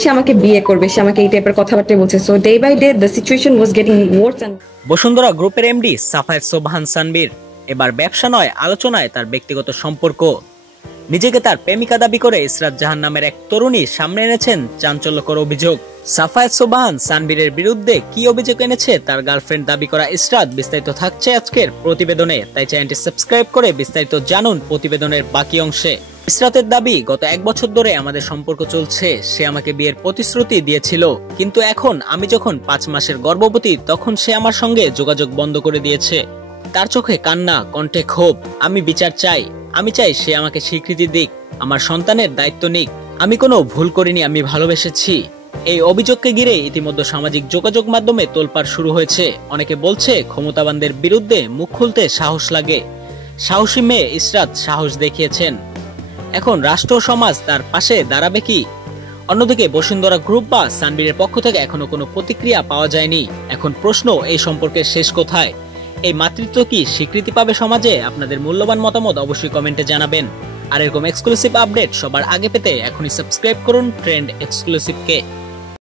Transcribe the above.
সে আমাকে বিয়ে করবে, সে আমাকে এই টাইপের কথাবার্তা বলছে। So day by day the situation was getting worse. Bashundhara গ্রুপের এমডি সাফায়েত সোবহান সানভীর এবার ব্যবসা নয়, আলোচনায় তার ব্যক্তিগত সম্পর্ক। নিজেকে তার প্রেমিকা দাবি করে ইসরাত জাহান নামের এক তরুণী সামনে এনেছেন চাঞ্চল্যকর অভিযোগ। সাফায়েত সোবহান সানভীরের বিরুদ্ধে কি অভিযোগ এনেছে তার গার্লফ্রেন্ড দাবি করা ইসরাত, বিস্তারিত থাকছে আজকের প্রতিবেদনে। তাই চ্যানেলটি সাবস্ক্রাইব করে বিস্তারিত জানুন প্রতিবেদনের বাকি অংশে। ইসরাতের দাবি, গত 1 বছর ধরে আমাদের সম্পর্ক চলছে। সে আমাকে বিয়ের প্রতিশ্রুতি দিয়েছিল, কিন্তু এখন আমি যখন 5 মাসের গর্ভবতী তখন সে আমার সঙ্গে যোগাযোগ বন্ধ করে দিয়েছে। তার চোখে কান্না, কণ্ঠে ক্ষোভ। আমি বিচার চাই। আমি চাই সে আমাকে স্বীকৃতি দিক, আমার সন্তানের দায়িত্ব নিক। আমি কোনো ভুল করিনি, আমি ভালোবেসেছি। এই অভিযোগকে ঘিরে ইতিমধ্যে সামাজিক যোগাযোগ মাধ্যমে তোলপাড় শুরু হয়েছে। অনেকে বলছে ক্ষমতাবানদের বিরুদ্ধে মুখ খুলতে সাহস লাগে। সাহসী মেয়ে ইসরাত সাহস দেখিয়েছেন। এখন রাষ্ট্র সমাজ তার পাশে দাঁড়াবে কি? অন্যদিকে বসুন্ধরা গ্রুপ বা সানভীরের পক্ষ থেকে এখনো কোনো প্রতিক্রিয়া পাওয়া যায়নি। এখন প্রশ্ন, এই সম্পর্কের শেষ কোথায়? এই মাতৃত্ব কি স্বীকৃতি পাবে সমাজে? আপনাদের মূল্যবান মতামত অবশ্যই কমেন্টে জানাবেন। আর এরকম এক্সক্লুসিভ আপডেট সবার আগে পেতে এখনই সাবস্ক্রাইব করুন ট্রেন্ড এক্সক্লুসিভকে।